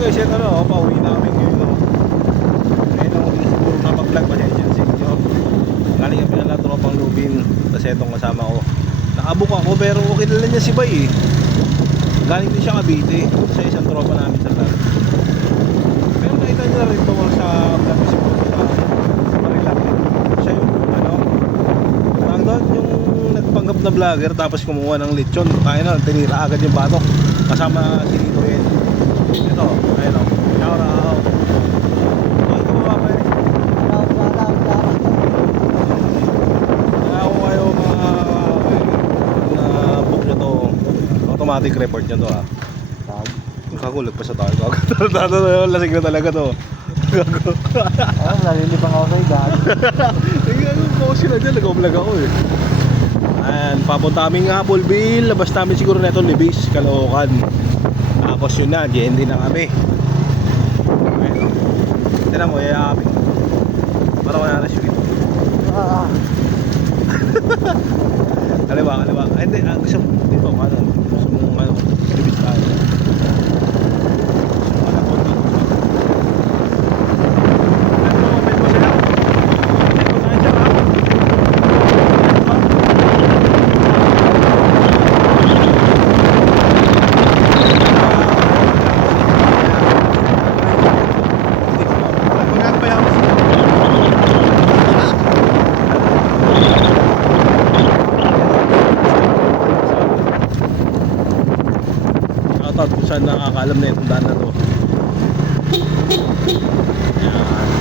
guys, ito na oh, pauwi namin ngayon no. Ngayon ako din siguro na mag-vlog, pasensya sa inyo. Galing kami na tropang lubin. Tapos itong kasama ko, nakabuk ako pero kilala niya si Bay eh. Galing din siya Cavite sa isang tropa namin sa vlog. Pero nakita niya rin ito sa vlog siguro sa Marilaki. Siya yung ano, tawag doon, yung nagpanggap na vlogger tapos kumuha ng lechon. Kaya na, tinira agad yung batok. Kasama si Lito yan. Ito, ayun o. Shout out. Bakit ko ba pa ako kayo mga na book nyo to. Automatic report nyo to ha. Kagulag pa sa tayo. Lasing na talaga to. Gago. Nalilibang ako sa'yo dahil. Gago po sila dyan. Nag-vlog ako eh. Ayan, papunta kami nga Apolville. Labas namin siguro na ito Libis, Caloocan. Tapos yun na, GND na kami. Ayun. Tignan mo, yayakapin. Parang wala na siya dito. Kaliwa. Ay hindi, gusto mo dito, ano? Gusto mo, ano? Libis tayo. Gusto mo na konti. Ano mo, open mo sila? Open mo tayo siya, ha? Kung saan nakakaalam na itong daan na to. Ayan.